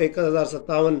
1057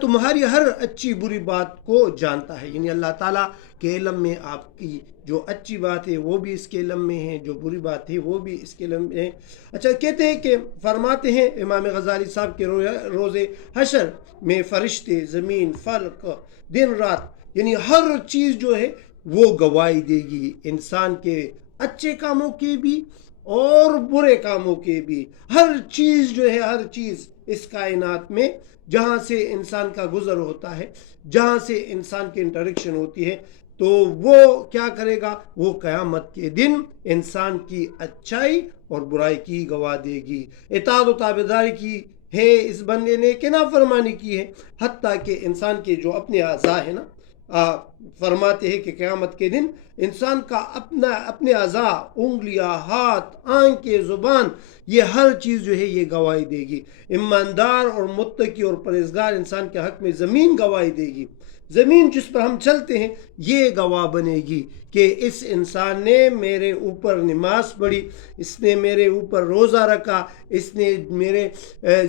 تمہاری ہر اچھی بری بات کو جانتا ہے. یعنی اللہ تعالیٰ کے علم میں آپ کی جو اچھی بات ہے وہ بھی اس کے علم میں ہے، جو بری بات ہے وہ بھی اس کے علم میں ہے. اچھا کہتے ہیں کہ فرماتے ہیں امام غزالی صاحب کے روز حشر میں فرشتے، زمین، فلک، دن رات، یعنی ہر چیز جو ہے وہ گواہی دے گی انسان کے اچھے کاموں کے بھی اور برے کاموں کے بھی. ہر چیز جو ہے، ہر چیز اس کائنات میں جہاں سے انسان کا گزر ہوتا ہے، جہاں سے انسان کی انٹریکشن ہوتی ہے، تو وہ کیا کرے گا؟ وہ قیامت کے دن انسان کی اچھائی اور برائی کی گواہ دے گی. اطاعت و تابعداری کی ہے اس بندے نے کہ نافرمانی کی ہے. حتیٰ کہ انسان کے جو اپنے اعضاء ہیں نا، فرماتے ہیں کہ قیامت کے دن انسان کا اپنے اعضاء، انگلیاں، ہاتھ، آنکھیں، زبان، یہ ہر چیز جو ہے یہ گواہی دے گی. ایماندار اور متقی اور پرہیزگار انسان کے حق میں زمین گواہی دے گی. زمین جس پر ہم چلتے ہیں یہ گواہ بنے گی کہ اس انسان نے میرے اوپر نماز پڑھی، اس نے میرے اوپر روزہ رکھا، اس نے میرے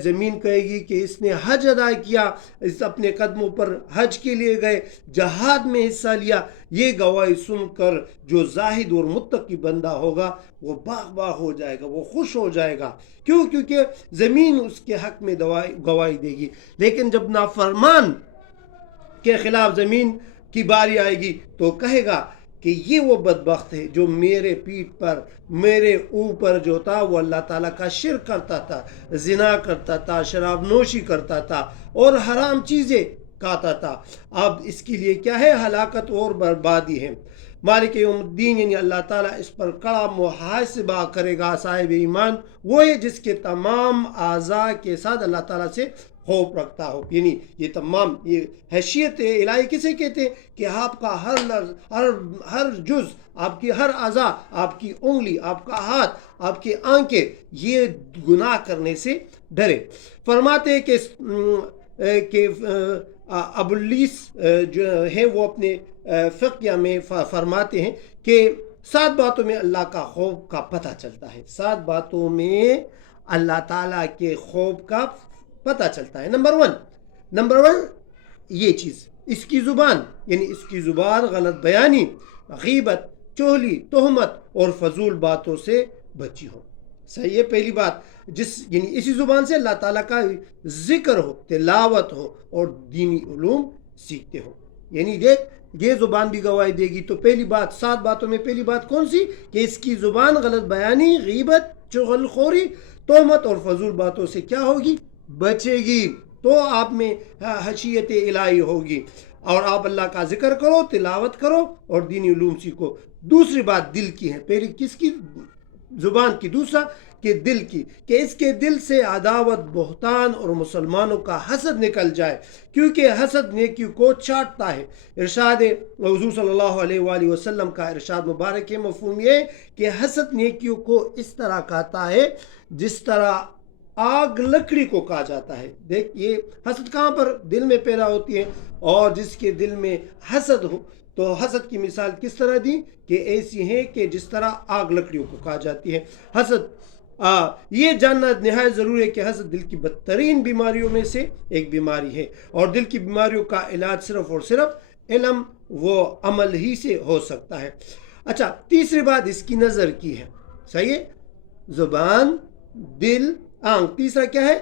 زمین کہے گی کہ اس نے حج ادا کیا، اس اپنے قدموں پر حج کے لیے گئے، جہاد میں حصہ لیا. یہ گواہی سن کر جو زاہد اور متقی بندہ ہوگا وہ باغ باغ ہو جائے گا، وہ خوش ہو جائے گا. کیوں؟ کیونکہ زمین اس کے حق میں گواہی دے گی. لیکن جب نافرمان کے خلاف زمین کی باری آئے گی تو کہے گا کہ یہ وہ بدبخت ہے جو میرے پیٹھ پر، میرے اوپر جو تھا وہ اللہ تعالیٰ کا شرک کرتا تھا، زنا کرتا تھا، شراب نوشی کرتا تھا اور حرام چیزیں کھاتا تھا. اب اس کے لیے کیا ہے؟ ہلاکت اور بربادی ہے. مالک یوم الدین یعنی اللہ تعالیٰ اس پر کڑا محاسبہ کرے گا. صاحب ایمان وہ ہے جس کے تمام اعضاء کے ساتھ اللہ تعالیٰ سے خوف رکھتا ہو. یعنی یہ تمام یہ حیثیت الہی کسے کہتے ہیں؟ کہ آپ کا ہر لفظ، ہر جز، آپ کی ہر اعضاء، آپ کی انگلی، آپ کا ہاتھ، آپ کی آنکھیں یہ گناہ کرنے سے ڈرے. فرماتے ہیں کہ ابواللیس جو ہے وہ اپنے فقیہ میں فرماتے ہیں کہ 7 باتوں میں اللہ کا خوف کا پتہ چلتا ہے. 7 باتوں میں اللہ تعالیٰ کے خوف کا پتہ چلتا ہے. نمبر ون یہ چیز، اس کی زبان، یعنی اس کی زبان غلط بیانی، غیبت، چغلی، تہمت اور فضول باتوں سے بچی ہو. صحیح ہے؟ پہلی بات یعنی اسی زبان سے اللہ تعالیٰ کا ذکر ہو، تلاوت ہو اور دینی علوم سیکھتے ہو. یعنی دیکھ یہ زبان بھی گواہی دے گی. تو پہلی بات 7 باتوں میں پہلی بات کون سی؟ کہ اس کی زبان غلط بیانی، غیبت، چغل خوری، تہمت اور فضول باتوں سے کیا ہوگی؟ بچے گی. تو آپ میں خشیت الہی ہوگی اور آپ اللہ کا ذکر کرو، تلاوت کرو اور دینی علوم سیکھو. دوسری بات دل کی ہے. پہلی کس کی؟ زبان کی. دوسرا کہ دل کی، کہ اس کے دل سے عداوت، بہتان اور مسلمانوں کا حسد نکل جائے، کیونکہ حسد نیکی کو چاٹتا ہے. ارشاد حضور صلی اللہ علیہ وآلہ وسلم کا ارشاد مبارک ہے، مفہوم یہ کہ حسد نیکیوں کو اس طرح کھاتا ہے جس طرح آگ لکڑی کو کہا جاتا ہے. دیکھ یہ حسد کہاں پر؟ دل میں پیدا ہوتی ہے. اور جس کے دل میں حسد ہو تو حسد کی مثال کس طرح دی؟ کہ ایسی ہے کہ جس طرح آگ لکڑیوں کو کہا جاتی ہے. حسد یہ جاننا نہایت ضروری ہے کہ حسد دل کی بدترین بیماریوں میں سے ایک بیماری ہے اور دل کی بیماریوں کا علاج صرف اور صرف علم و عمل ہی سے ہو سکتا ہے. اچھا تیسری بات اس کی نظر کی ہے. صحیح ہے؟ زبان، دل، آنکھ. تیسرا کیا ہے؟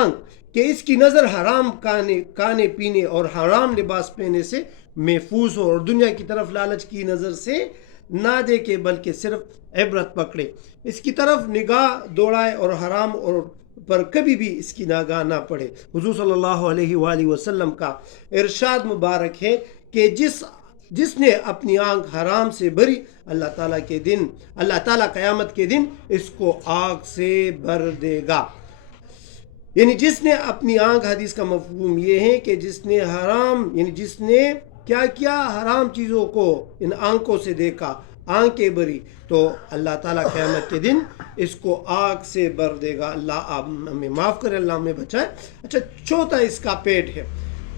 آنکھ. کہ اس کی نظر حرام کھانے پینے اور حرام لباس پہننے سے محفوظ ہو اور دنیا کی طرف لالچ کی نظر سے نہ دیکھے بلکہ صرف عبرت پکڑے، اس کی طرف نگاہ دوڑائے اور حرام اور پر کبھی بھی اس کی نگاہ نہ پڑے. حضور صلی اللہ علیہ وآلہ وسلم کا ارشاد مبارک ہے کہ جس نے اپنی آنکھ حرام سے بھری، اللہ تعالیٰ قیامت کے دن اس کو آگ سے بھر دے گا. یعنی جس نے اپنی آنکھ، حدیث کا مفہوم یہ ہے کہ جس نے حرام، یعنی جس نے کیا کیا؟ حرام چیزوں کو ان آنکھوں سے دیکھا، آنکھیں بھری، تو اللہ تعالیٰ قیامت کے دن اس کو آگ سے بھر دے گا. اللہ آپ ہمیں معاف کرے، اللہ ہمیں بچائے. اچھا چوتھا اس کا پیٹ ہے.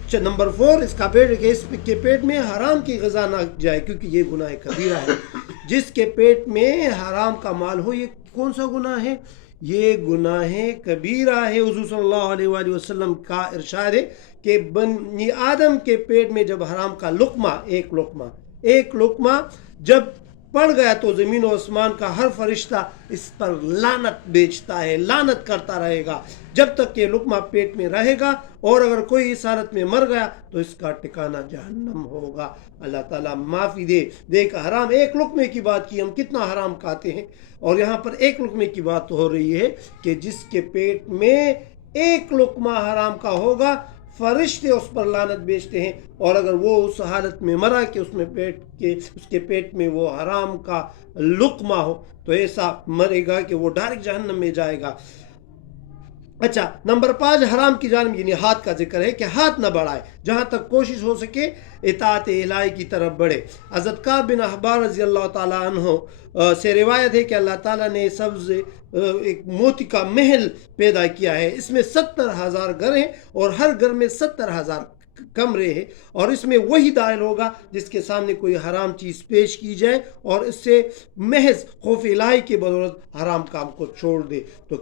اچھا نمبر 4 اس کا پیٹ ہے کہ اس کے پیٹ میں حرام کی غذا نہ جائے، کیونکہ یہ گناہ کبیرہ ہے. جس کے پیٹ میں حرام کا مال ہو، یہ کون سا گناہ ہے؟ یہ گناہ کبیرہ ہے. حضور صلی اللہ علیہ وآلہ وسلم کا ارشاد ہے کہ بنی آدم کے پیٹ میں جب حرام کا ایک لقمہ جب پڑ گیا تو زمین و آسمان کا ہر فرشتہ اس پر لعنت بیچتا ہے، لعنت کرتا رہے گا جب تک کہ لقمہ پیٹ میں رہے گا، اور اگر کوئی اس حالت میں مر گیا تو اس کا ٹھکانہ جہنم ہوگا۔ اللہ تعالیٰ معافی دے۔ دیکھ، حرام ایک لقمے کی بات کی، ہم کتنا حرام کھاتے ہیں، اور یہاں پر ایک لقمے کی بات ہو رہی ہے کہ جس کے پیٹ میں ایک لقمہ حرام کا ہوگا فرشتے اس پر لعنت بیچتے ہیں، اور اگر وہ اس حالت میں مرا کہ اس کے پیٹ میں وہ حرام کا لقمہ ہو تو ایسا مرے گا کہ وہ ڈائریکٹ جہنم میں جائے گا۔ اچھا، نمبر 5 حرام کی جانب یعنی ہاتھ کا ذکر ہے کہ ہاتھ نہ بڑھائے، جہاں تک کوشش ہو سکے اطاعت الہی کی طرف بڑھے۔ حضرت کعب بن احبار رضی اللہ تعالیٰ عنہ سے روایت ہے کہ اللہ تعالیٰ نے سبز ایک موتی کا محل پیدا کیا ہے، اس میں 70,000 گھر ہیں اور ہر گھر میں 70,000 کمرے ہیں، اور اس میں وہی داخل ہوگا جس کے سامنے کوئی حرام چیز پیش کی جائے اور اس سے محض خوف الہی کے بدولت حرام کام کو چھوڑ دے، تو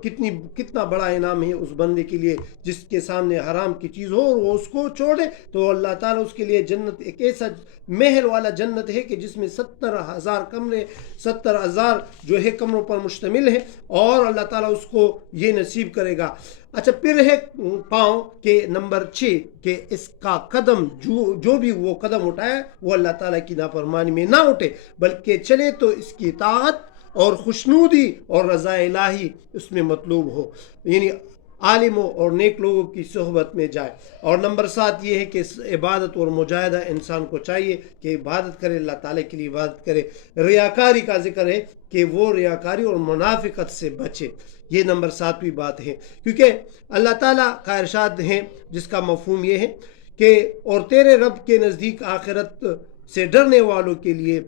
کتنا بڑا انعام ہے اس بندے کے لیے جس کے سامنے حرام کی چیز ہو اور وہ اس کو چھوڑ دے، تو اللہ تعالیٰ اس کے لیے جنت ایک ایسا محل والا جنت ہے کہ جس میں 70,000 کمرے 70,000 جو ہے کمروں پر مشتمل ہے، اور اللہ تعالیٰ اس کو یہ نصیب کرے گا۔ اچھا، پھر ہے پاؤں کے نمبر 6 کہ اس کا قدم جو بھی وہ قدم اٹھائے وہ اللہ تعالیٰ کی نافرمانی میں نہ اٹھے، بلکہ چلے تو اس کی اطاعت اور خوشنودی اور رضا الہی اس میں مطلوب ہو، یعنی عالموں اور نیک لوگوں کی صحبت میں جائے۔ اور نمبر 7 یہ ہے کہ عبادت اور مجاہدہ انسان کو چاہیے کہ عبادت کرے، اللہ تعالیٰ کے لیے عبادت کرے۔ ریاکاری کا ذکر ہے کہ وہ ریاکاری اور منافقت سے بچے، یہ نمبر 7ویں بات ہے، کیونکہ اللہ تعالیٰ کا ارشاد ہے جس کا مفہوم یہ ہے کہ اور تیرے رب کے نزدیک آخرت سے ڈرنے والوں کے لیے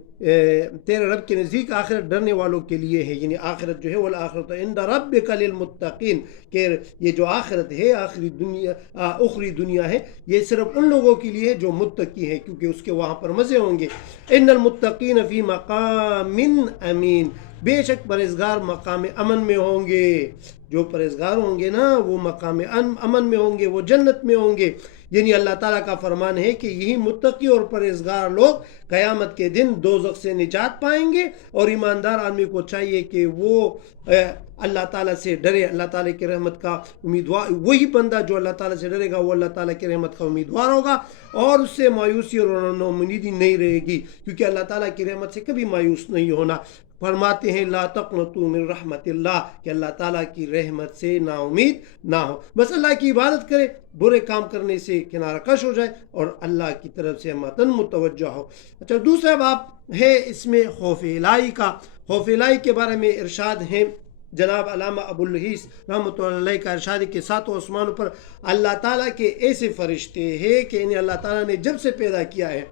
تیرے رب کے نزدیک آخرت ڈرنے والوں کے لیے ہے، یعنی آخرت جو ہے والآخرۃ عند ربک للمتقین، کہ یہ جو آخرت ہے اخری دنیا ہے یہ صرف ان لوگوں کے لیے ہے جو متقی ہیں، کیونکہ اس کے وہاں پر مزے ہوں گے۔ ان المتقین فی مقام امین، بے شک پرہیزگار مقام امن میں ہوں گے، جو پرہیزگار ہوں گے نا وہ مقام امن میں ہوں گے، وہ جنت میں ہوں گے۔ یعنی اللہ تعالیٰ کا فرمان ہے کہ یہی متقی اور پرہیزگار لوگ قیامت کے دن دوزخ سے نجات پائیں گے، اور ایماندار آدمی کو چاہیے کہ وہ اللہ تعالیٰ سے ڈرے، اللہ تعالیٰ کی رحمت کا امیدوار، وہی بندہ جو اللہ تعالیٰ سے ڈرے گا وہ اللہ تعالیٰ کی رحمت کا امیدوار ہوگا، اور اس سے مایوسی اور نومیدی نہیں رہے گی، کیونکہ اللہ تعالیٰ کی رحمت سے کبھی مایوس نہیں ہونا۔ فرماتے ہیں لا تقنطوا من رحمت اللہ، کہ اللہ تعالیٰ کی رحمت سے نا امید نہ ہو، بس اللہ کی عبادت کرے، برے کام کرنے سے کنارہ کش ہو جائے اور اللہ کی طرف سے متن متوجہ ہو۔ اچھا، دوسرا باب ہے اس میں خوف الہی کا۔ خوف الہی کے بارے میں ارشاد ہے جناب علامہ ابو الحیث رحمۃ اللہ علیہ کا ارشاد ہے کہ 7 آسمانوں پر اللہ تعالیٰ کے ایسے فرشتے ہیں کہ انہیں اللہ تعالیٰ نے جب سے پیدا کیا ہے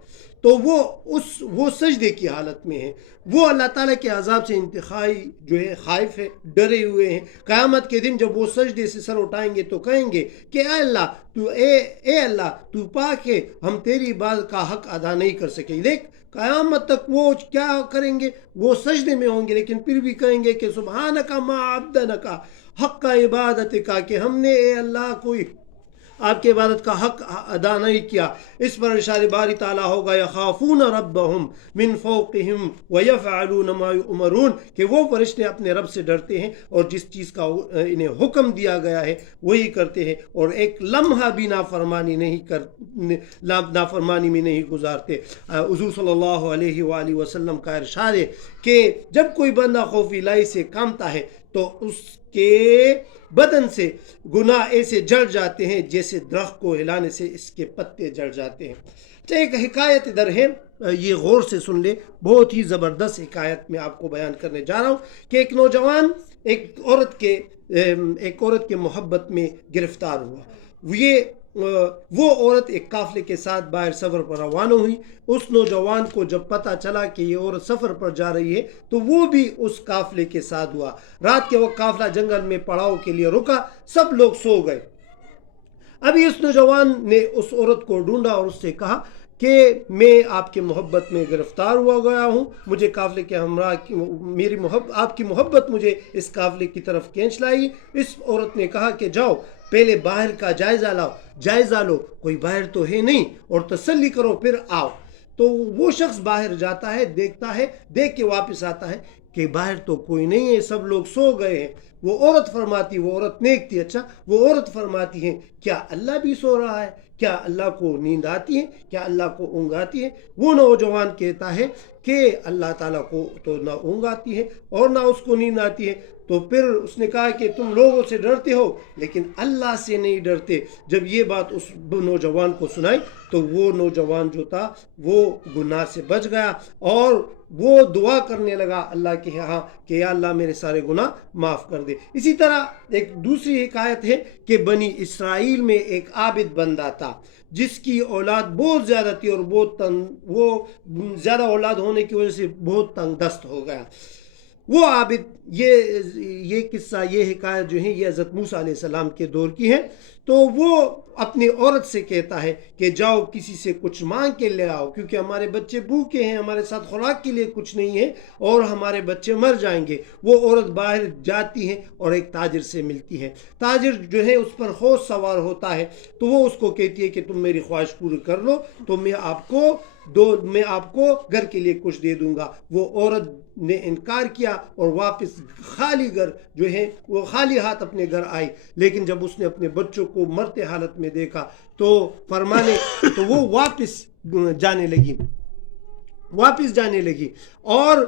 تو وہ سجدے کی حالت میں ہیں، وہ اللہ تعالیٰ کے عذاب سے انتہائی جو ہے خائف ہے، ڈرے ہوئے ہیں۔ قیامت کے دن جب وہ سجدے سے سر اٹھائیں گے تو کہیں گے کہ اے اللہ تو پاک ہے، ہم تیری عبادت کا حق ادا نہیں کر سکے۔ دیکھ، قیامت تک وہ کیا کریں گے، وہ سجدے میں ہوں گے، لیکن پھر بھی کہیں گے کہ سبحانک ما عبدنک حق عبادت کا، کہ ہم نے اے اللہ کوئی آپ کی عبادت کا حق ادا نہیں کیا۔ اس پر ارشاد باری تعالیٰ ہوگا یخافون ربہم من فوقہم ویفعلون ما یؤمرون، کہ وہ فرشتے اپنے رب سے ڈرتے ہیں اور جس چیز کا انہیں حکم دیا گیا ہے وہی کرتے ہیں، اور ایک لمحہ بھی نافرمانی میں نہیں گزارتے۔ حضور صلی اللہ علیہ وآلہ وسلم کا ارشاد ہے کہ جب کوئی بندہ خوف الہی سے کامتا ہے تو اس کے بدن سے گناہ ایسے جڑ جاتے ہیں جیسے درخت کو ہلانے سے اس کے پتے جڑ جاتے ہیں۔ اچھا، ایک حکایت ادھر ہے، یہ غور سے سن لے، بہت ہی زبردست حکایت میں آپ کو بیان کرنے جا رہا ہوں کہ ایک نوجوان ایک عورت کے محبت میں گرفتار ہوا۔ وہ عورت ایک قافلے کے ساتھ باہر سفر پر روانہ ہوئی۔ اس نوجوان کو جب پتہ چلا کہ یہ عورت سفر پر جا رہی ہے تو وہ بھی اس قافلے کے ساتھ ہوا۔ رات کے وقت قافلہ جنگل میں پڑاؤ کے لیے رکا، سب لوگ سو گئے۔ ابھی اس نوجوان نے اس عورت کو ڈھونڈا اور اس سے کہا کہ میں آپ کے محبت میں گرفتار ہوا گیا ہوں، مجھے قافلے کے ہمراہ آپ کی محبت مجھے اس قافلے کی طرف کھینچ لائی۔ اس عورت نے کہا کہ جاؤ پہلے باہر کا جائزہ لو کوئی باہر تو ہے نہیں، اور تسلی کرو پھر آؤ۔ تو وہ شخص باہر جاتا ہے، دیکھتا ہے، دیکھ کے واپس آتا ہے کہ باہر تو کوئی نہیں ہے، سب لوگ سو گئے ہیں۔ وہ عورت فرماتی، وہ عورت نیک تھی، اچھا وہ عورت فرماتی ہے کیا اللہ بھی سو رہا ہے؟ کیا اللہ کو نیند آتی ہے؟ کیا اللہ کو اونگ آتی ہے؟ وہ نوجوان کہتا ہے کہ اللہ تعالیٰ کو تو نہ اونگ آتی ہے اور نہ اس کو نیند آتی ہے۔ تو پھر اس نے کہا کہ تم لوگوں سے ڈرتے ہو لیکن اللہ سے نہیں ڈرتے۔ جب یہ بات اس نوجوان کو سنائی تو وہ نوجوان جو تھا وہ گناہ سے بچ گیا اور وہ دعا کرنے لگا اللہ کے ہاں کہ یا اللہ میرے سارے گناہ معاف کر دے۔ اسی طرح ایک دوسری حکایت ہے کہ بنی اسرائیل میں ایک عابد بندہ تھا جس کی اولاد بہت زیادہ تھی اور وہ زیادہ اولاد ہونے کی وجہ سے بہت تنگ دست ہو گیا۔ وہ عابد، یہ قصہ، یہ حکایت جو ہے یہ حضرت موسیٰ علیہ السلام کے دور کی ہے۔ تو وہ اپنی عورت سے کہتا ہے کہ جاؤ کسی سے کچھ مانگ کے لے آؤ کیونکہ ہمارے بچے بھوکے ہیں، ہمارے ساتھ خوراک کے لیے کچھ نہیں ہے اور ہمارے بچے مر جائیں گے۔ وہ عورت باہر جاتی ہے اور ایک تاجر سے ملتی ہے۔ تاجر جو ہے اس پر خوش سوار ہوتا ہے تو وہ اس کو کہتی ہے کہ تم میری خواہش پوری کر لو تو میں آپ کو گھر کے لیے کچھ دے دوں گا۔ وہ عورت نے انکار کیا اور واپس خالی ہاتھ اپنے گھر آئی، لیکن جب اس نے اپنے بچوں کو مرتے حالت میں دیکھا تو وہ واپس جانے لگی اور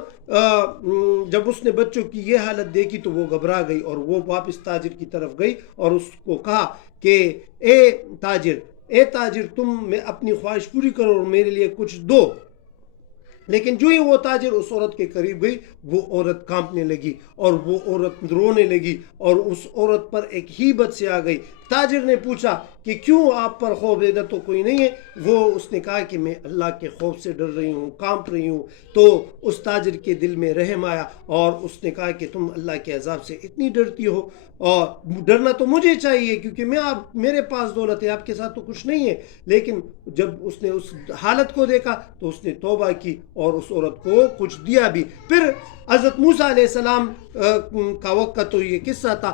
جب اس نے بچوں کی یہ حالت دیکھی تو وہ گھبرا گئی اور وہ واپس تاجر کی طرف گئی اور اس کو کہا کہ اے تاجر تم میں اپنی خواہش پوری کرو اور میرے لیے کچھ دو۔ لیکن جو ہی وہ تاجر اس عورت کے قریب گئی وہ عورت کانپنے لگی اور وہ عورت رونے لگی اور اس عورت پر ایک ہیبت سے آ گئی۔ تاجر نے پوچھا کہ کیوں آپ پر خوف زدہ تو کوئی نہیں ہے؟ اس نے کہا کہ میں اللہ کے خوف سے ڈر رہی ہوں، کانپ رہی ہوں۔ تو اس تاجر کے دل میں رحم آیا اور اس نے کہا کہ تم اللہ کے عذاب سے اتنی ڈرتی ہو، اور ڈرنا تو مجھے چاہیے کیونکہ میرے پاس دولت ہے، آپ کے ساتھ تو کچھ نہیں ہے۔ لیکن جب اس نے اس حالت کو دیکھا تو اس نے توبہ کی اور اس عورت کو کچھ دیا بھی۔ پھر حضرت موسیٰ علیہ السلام کا وقت تو یہ قصہ تھا